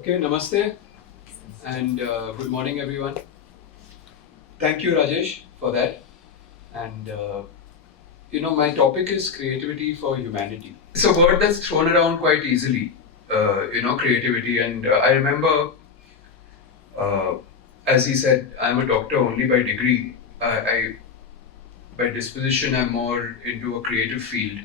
Okay, namaste and good morning everyone. Thank you Rajesh for that. And my topic is creativity for humanity. It's a word that's thrown around quite easily, creativity. And I remember, uh, as he said, I'm a doctor only by degree. By disposition, I'm more into a creative field.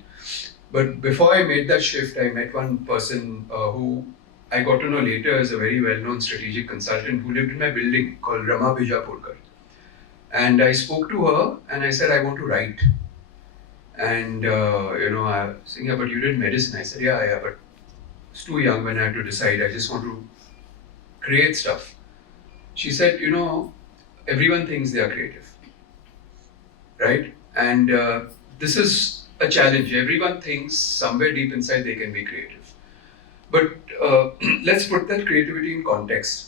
But before I made that shift, I met one person who I got to know later as a very well-known strategic consultant who lived in my building called Rama Bijapurkar. And I spoke to her and I said, I want to write. And, I was saying, yeah, but you did medicine. I said, yeah, but it's too young when I had to decide. I just want to create stuff. She said, everyone thinks they are creative, right? And this is a challenge. Everyone thinks somewhere deep inside they can be creative. But let's put that creativity in context.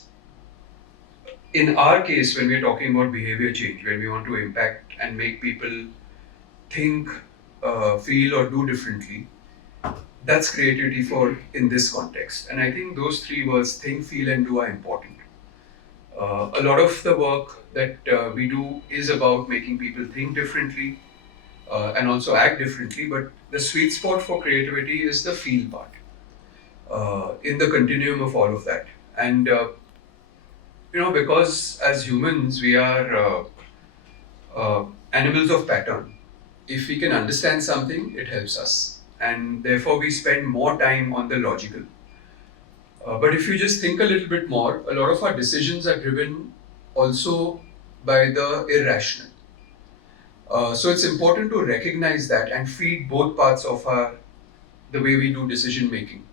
In our case, when we're talking about behavior change, when we want to impact and make people think, feel, or do differently, that's creativity for in this context. And I think those three words, think, feel, and do, are important. A lot of the work that we do is about making people think differently and also act differently, but the sweet spot for creativity is the feel part in the continuum of all of that. And because as humans we are animals of pattern. If we can understand something, it helps us, and therefore we spend more time on the logical. But if you just think a little bit more, a lot of our decisions are driven also by the irrational. So it's important to recognize that and feed both parts of the way we do decision making,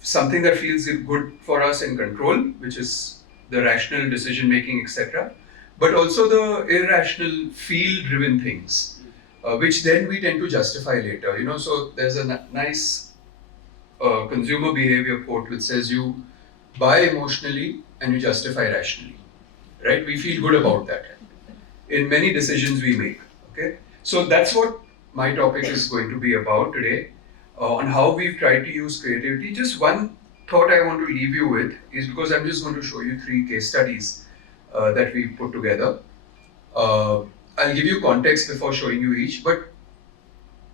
something that feels good for us and control, which is the rational decision making, etc. But also the irrational feel driven things, which then we tend to justify later. So there's a nice consumer behavior quote which says you buy emotionally and you justify rationally, right? We feel good about that in many decisions we make. Okay, so that's what my topic is going to be about today, on how we've tried to use creativity. Just one thought I want to leave you with is, because I'm just going to show you 3 case studies that we put together. I'll give you context before showing you each, but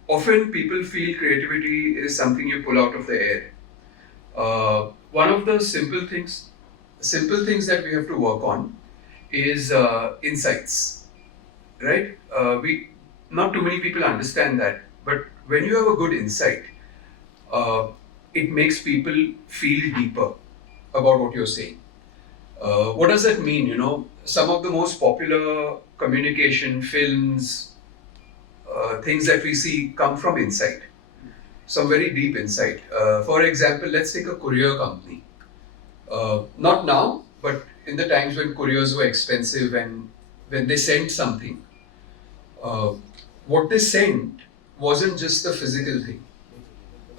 often people feel creativity is something you pull out of the air. One of the simple things that we have to work on is insights, right? We Not too many people understand that, but when you have a good insight, it makes people feel deeper about what you're saying. What does that mean? Some of the most popular communication films, things that we see come from insight, some very deep insight. For example, let's take a courier company. Not now, but in the times when couriers were expensive and when they sent something, what they sent wasn't just the physical thing.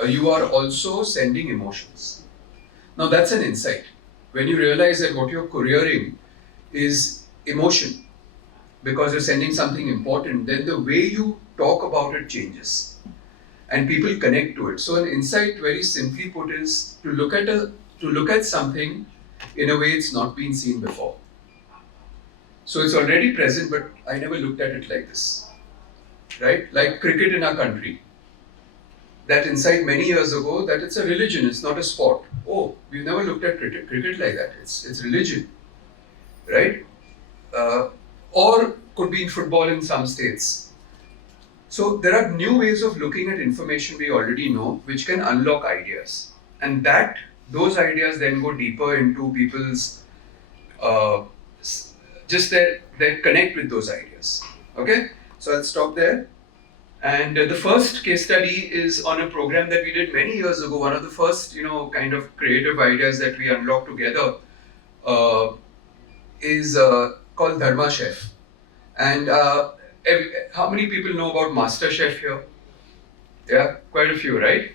You are also sending emotions. Now that's an insight. When you realize that what you're couriering is emotion, because you're sending something important, then the way you talk about it changes and people connect to it. So an insight, very simply put, is to look at something in a way it's not been seen before. So it's already present, but I never looked at it like this, right? Like cricket in our country. That insight many years ago that it's a religion, it's not a sport. Oh, we've never looked at cricket like that. It's religion, right? Or could be in football in some states. So there are new ways of looking at information we already know, which can unlock ideas, and those ideas then go deeper into people's just their connect with those ideas. Okay, so I'll stop there. And the first case study is on a program that we did many years ago. One of the first, kind of creative ideas that we unlocked together is called Dharma Chef. And how many people know about Master Chef here? Yeah, quite a few, right?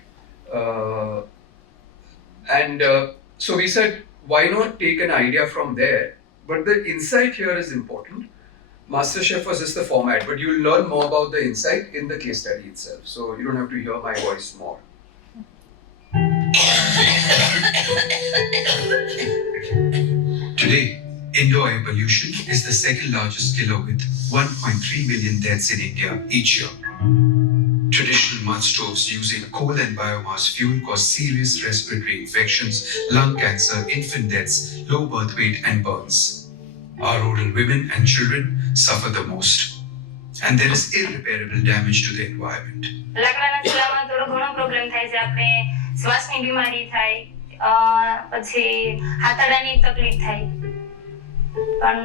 So we said, why not take an idea from there? But the insight here is important. MasterChef was just the format, but you'll learn more about the insight in the case study itself. So you don't have to hear my voice more. Today, indoor air pollution is the second largest killer with 1.3 million deaths in India each year. Traditional mud stoves using coal and biomass fuel cause serious respiratory infections, lung cancer, infant deaths, low birth weight, and burns. Our rural women and children suffer the most, and there is irreparable damage to the environment. લાકડાના ચૂલામાં થોડો ઘણો problem થાય છે, આપણે શ્વાસની બીમારી થાય, પછી હાથાડાની તકલીફ થાય. પણ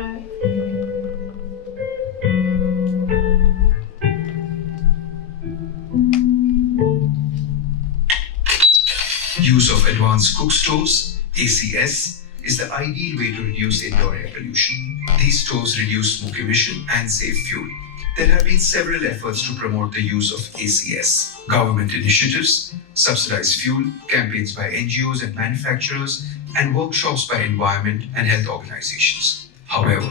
use of advanced cook stoves, ACS, is the ideal way to reduce indoor air pollution. These stoves reduce smoke emission and save fuel. There have been several efforts to promote the use of ACS. Government initiatives, subsidized fuel, campaigns by NGOs and manufacturers, and workshops by environment and health organizations. However,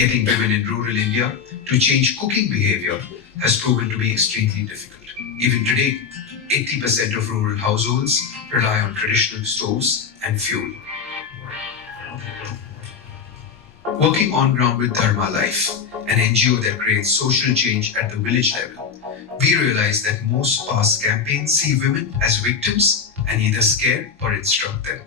getting women in rural India to change cooking behavior has proven to be extremely difficult. Even today, 80% of rural households rely on traditional stoves and fuel. Working on ground with Dharma Life, an NGO that creates social change at the village level, we realized that most past campaigns see women as victims and either scare or instruct them.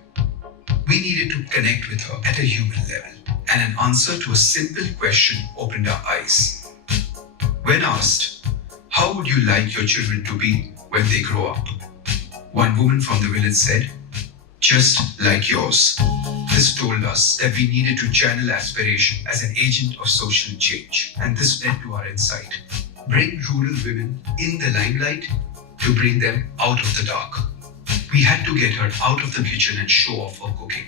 We needed to connect with her at a human level, and an answer to a simple question opened our eyes. When asked, "How would you like your children to be when they grow up?" one woman from the village said, "Just like yours." This told us that we needed to channel aspiration as an agent of social change, and this led to our insight: bring rural women in the limelight to bring them out of the dark. We had to get her out of the kitchen and show off her cooking,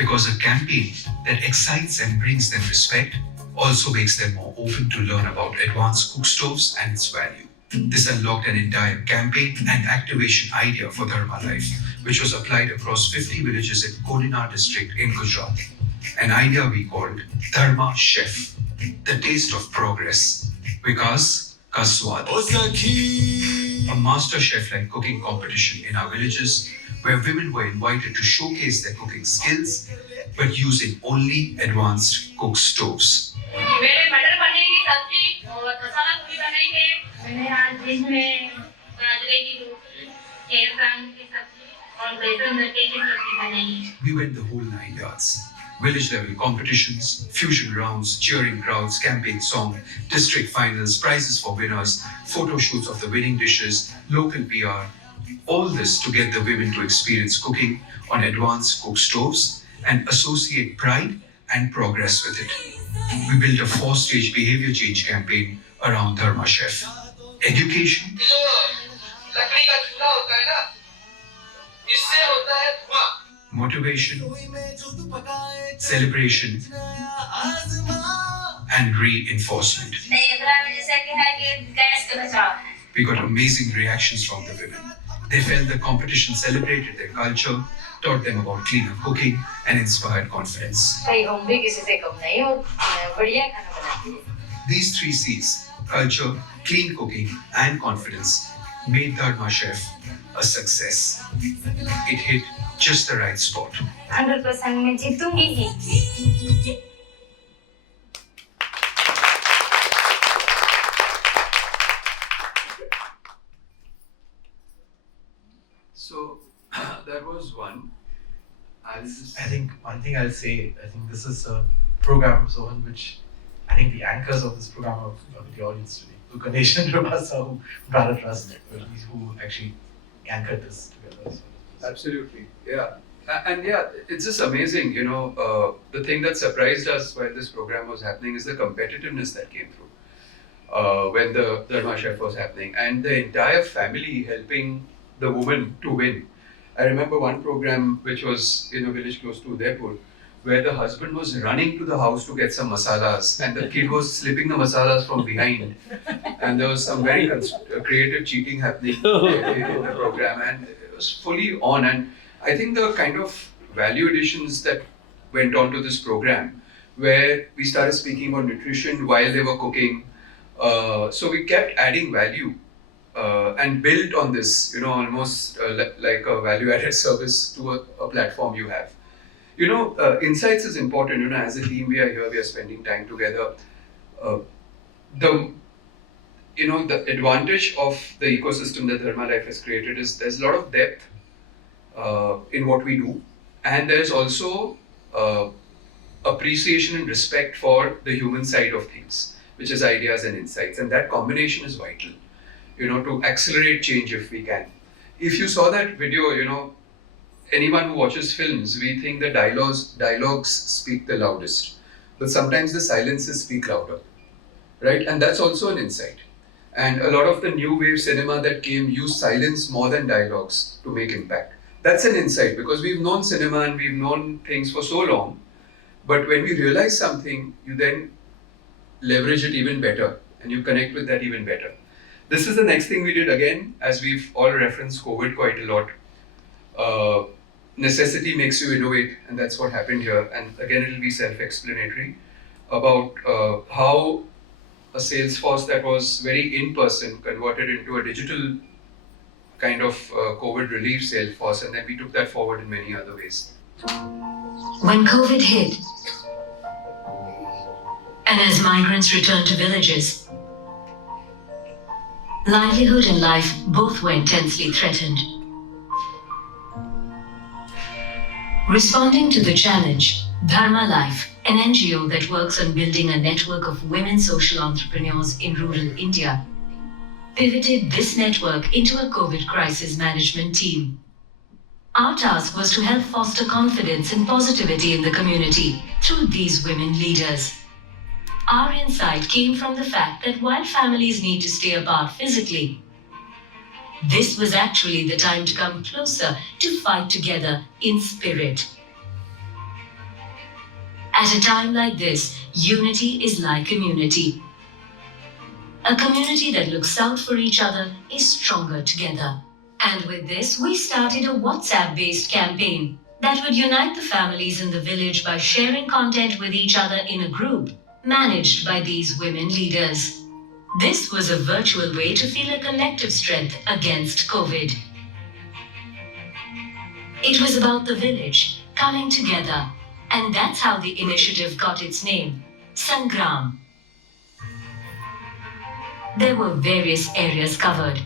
because a campaign that excites and brings them respect also makes them more open to learn about advanced cook stoves and its value. This unlocked an entire campaign and activation idea for Dharma Life, which was applied across 50 villages in Kodinad district in Gujarat. An idea we called Dharma Chef, the taste of progress, Vikas Ka Swad. A master chef-like cooking competition in our villages where women were invited to showcase their cooking skills but using only advanced cook stoves. मैंने आज दिन में बाजरे की रोटी, सेवधान की सब्जी और बेसन के सब्जी बनाई. We went the whole 9 yards. Village level competitions, fusion rounds, cheering crowds, campaign song, district finals, prizes for winners, photo shoots of the winning dishes, local PR. All this to get the women to experience cooking on advanced cook stoves and associate pride and progress with it. We built a 4-stage behavior change campaign around Dharma Chef. Education, motivation, celebration, and reinforcement. We got amazing reactions from the women. They felt the competition celebrated their culture, taught them about cleaner cooking, and inspired confidence. These 3 C's, culture, clean cooking, and confidence, made Dharma Chef a success. It hit just the right spot. 100% मैं जीतूंगी ही. So that was one. I think one thing I'll say, I think this is a program, Sohan, which I think the anchors of this program are the audience today. So Ganesh and Rabasa, who Bharat Trust, who actually anchored this together. So absolutely, yeah. And yeah, it's just amazing, the thing that surprised us when this program was happening is the competitiveness that came through when the Dharma Chef was happening, and the entire family helping the woman to win. I remember one program which was in a village close to Udaipur, where the husband was running to the house to get some masalas and the kid was slipping the masalas from behind, and there was some very creative cheating happening in the program, and it was fully on. And I think the kind of value additions that went on to this program, where we started speaking about nutrition while they were cooking, so we kept adding value and built on this, almost like a value-added service to a platform you have. Insights is important. As a team, we are here, we are spending time together. Uh, the the advantage of the ecosystem that Dharma Life has created is there's a lot of depth in what we do, and there's also uh, appreciation and respect for the human side of things, which is ideas and insights, and that combination is vital. To accelerate change if we can. If you saw that video, anyone who watches films, we think the dialogues speak the loudest, but sometimes the silences speak louder, right? And that's also an insight. And a lot of the new wave cinema that came used silence more than dialogues to make impact. That's an insight because we've known cinema and we've known things for so long, but when we realize something, you then leverage it even better and you connect with that even better. This is the next thing we did again, as we've all referenced COVID quite a lot. Necessity makes you innovate, and that's what happened here. And again, it'll be self-explanatory about how a sales force that was very in-person converted into a digital kind of COVID relief sales force, and then we took that forward in many other ways. When COVID hit, and as migrants returned to villages, livelihood and life both were intensely threatened. Responding to the challenge, Dharma Life, an NGO that works on building a network of women social entrepreneurs in rural India, pivoted this network into a COVID crisis management team. Our task was to help foster confidence and positivity in the community through these women leaders. Our insight came from the fact that while families need to stay apart physically, this was actually the time to come closer to fight together in spirit. At a time like this, unity is like immunity. A community that looks out for each other is stronger together. And with this, we started a WhatsApp-based campaign that would unite the families in the village by sharing content with each other in a group managed by these women leaders. This was a virtual way to feel a collective strength against COVID. It was about the village coming together, and that's how the initiative got its name, Sangram. There were various areas covered.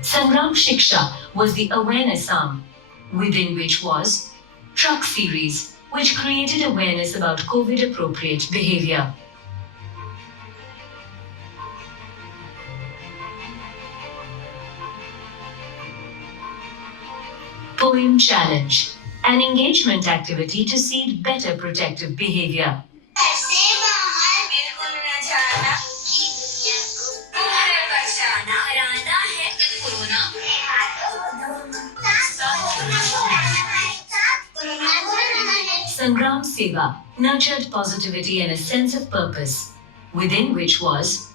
Sangram Shiksha was the awareness arm, within which was Truck Series, which created awareness about COVID-appropriate behavior. Poem Challenge, an engagement activity to seed better protective behavior. Sangram Seva nurtured positivity and a sense of purpose, within which was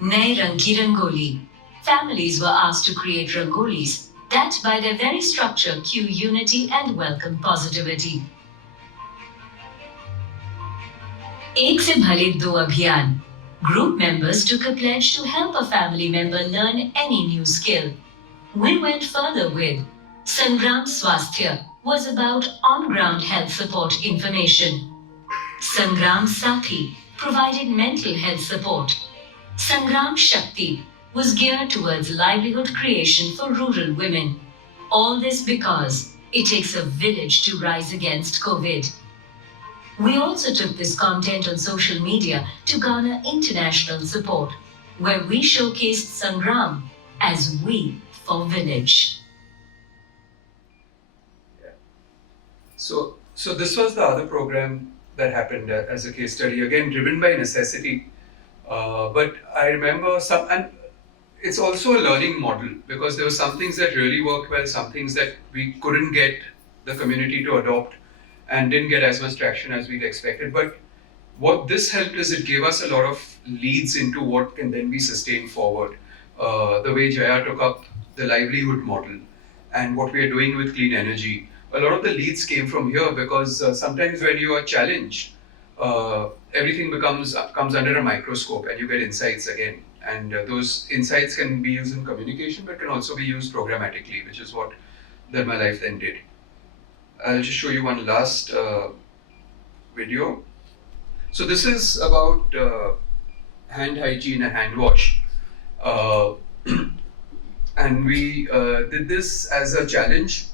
Nay Rang Ki Rangoli. Families were asked to create rangolis that by their very structure cue unity and welcome positivity. Ek se bhale do abhiyan. Group members took a pledge to help a family member learn any new skill. We went further with Sangram Swasthya was about on-ground health support information. Sangram Sathi provided mental health support. Sangram Shakti was geared towards livelihood creation for rural women. All this because it takes a village to rise against COVID. We also took this content on social media to garner international support, where we showcased Sangram as we for village. So this was the other program that happened as a case study, again driven by necessity. But I remember and it's also a learning model because there were some things that really worked well, some things that we couldn't get the community to adopt and didn't get as much traction as we'd expected. But what this helped is it gave us a lot of leads into what can then be sustained forward. The way Jaya took up the livelihood model and what we are doing with clean energy. A lot of the leads came from here because sometimes when you are challenged, everything comes under a microscope and you get insights again. And those insights can be used in communication, but can also be used programmatically, which is what Dharma Life then did. I'll just show you one last video. So this is about hand hygiene and hand wash. Uh, and we did this as a challenge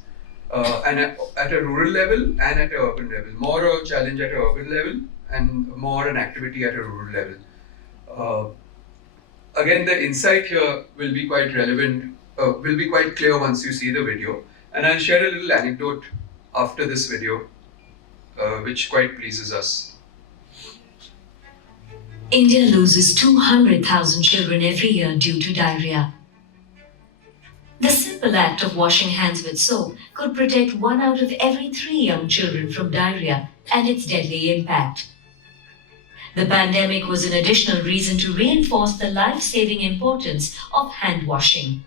and at a rural level and at an urban level. More a challenge at an urban level and more an activity at a rural level. Again, the insight here will be quite relevant, will be quite clear once you see the video. And I'll share a little anecdote after this video, which quite pleases us. India loses 200,000 children every year due to diarrhea. The simple act of washing hands with soap could protect 1 out of every 3 young children from diarrhea and its deadly impact. The pandemic was an additional reason to reinforce the life-saving importance of hand washing.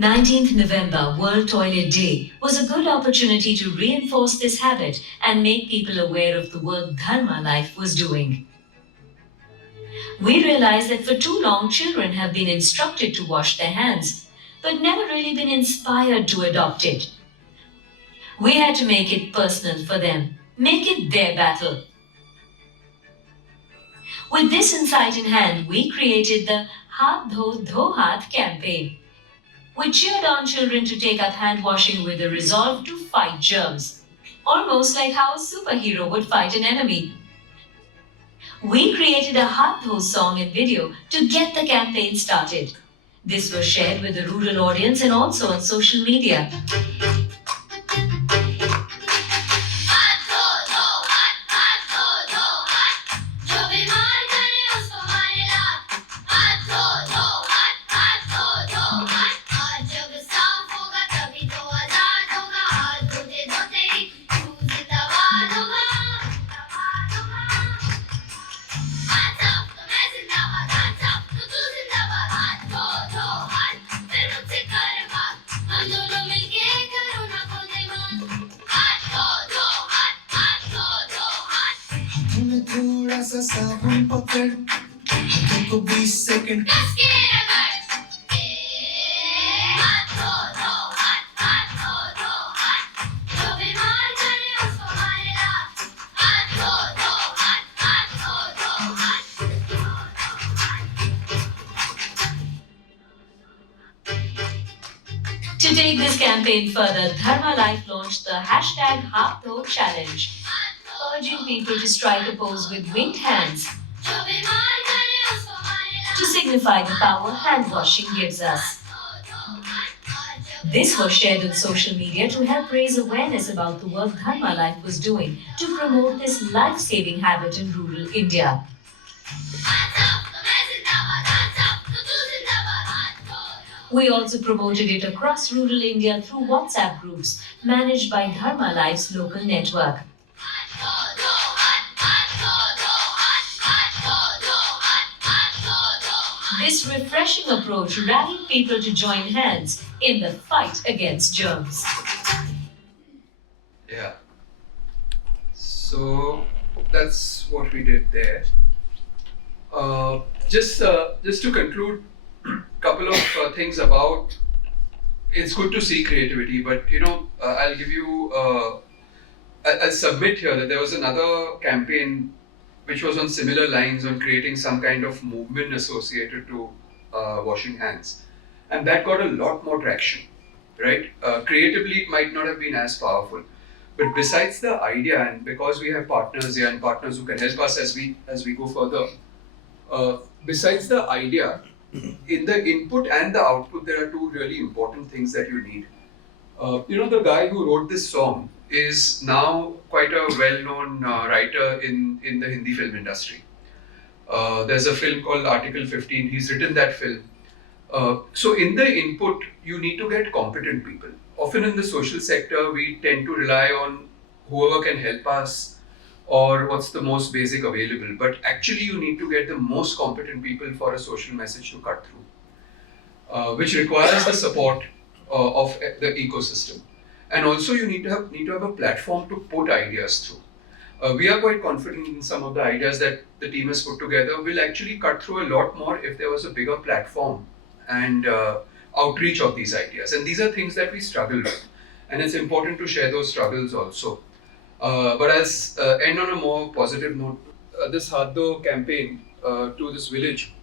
19th November, World Toilet Day, was a good opportunity to reinforce this habit and make people aware of the work Dharma Life was doing. We realized that for too long children have been instructed to wash their hands, but never really been inspired to adopt it. We had to make it personal for them, make it their battle. With this insight in hand, we created the Haath Dho Dho Haath campaign. We cheered on children to take up hand washing with a resolve to fight germs, almost like how a superhero would fight an enemy. We created a Haath Dho song and video to get the campaign started. This was shared with the rural audience and also on social media. थोड़ा सा साबुन पकड़ हाथों को 20 second To take this campaign further, Dharma Life launched the hashtag Haath Dho Challenge, urging people to strike a pose with winged hands to signify the power hand washing gives us. This was shared on social media to help raise awareness about the work Dharma Life was doing to promote this life-saving habit in rural India. We also promoted it across rural India through WhatsApp groups managed by Dharma Life's local network. This refreshing approach rallied people to join hands in the fight against germs. Yeah. So that's what we did there. Just to conclude, couple of things about. It's good to see creativity, but I'll give you. I'll submit here that there was another campaign which was on similar lines on creating some kind of movement associated to washing hands, and that got a lot more traction. Right? Creatively, it might not have been as powerful, but besides the idea, and because we have partners here and partners who can help us as we go further. Besides the idea, in the input and the output, there are two really important things that you need. The guy who wrote this song is now quite a well-known writer in the Hindi film industry. There's a film called Article 15. He's written that film. So in the input, you need to get competent people. Often in the social sector, we tend to rely on whoever can help us or what's the most basic available. But actually, you need to get the most competent people for a social message to cut through, which requires the support of the ecosystem. And also, you need to have a platform to put ideas through. We are quite confident in some of the ideas that the team has put together. We'll actually cut through a lot more if there was a bigger platform and outreach of these ideas. And these are things that we struggle with. And it's important to share those struggles also. But I'll end on a more positive note. This Haddo campaign to this village,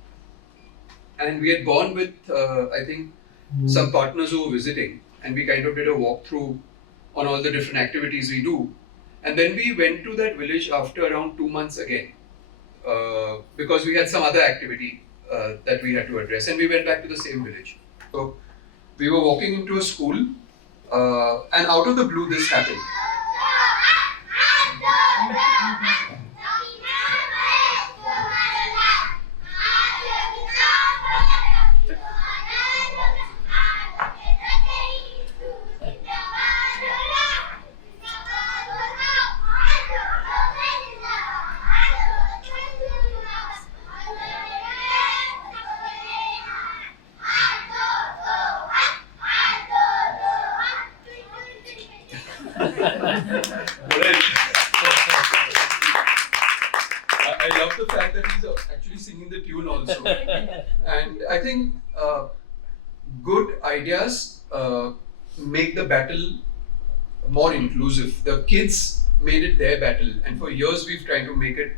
and we had gone with, I think, some partners who were visiting, and we kind of did a walkthrough on all the different activities we do. And then we went to that village after around 2 months again, because we had some other activity that we had to address, and we went back to the same village. So we were walking into a school, and out of the blue, this happened. I love the fact that he's actually singing the tune also. And I think good ideas make the battle more inclusive. The kids made it their battle, and for years we've tried to make it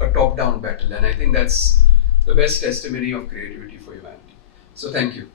a top-down battle. And I think that's the best testimony of creativity for humanity. So thank you.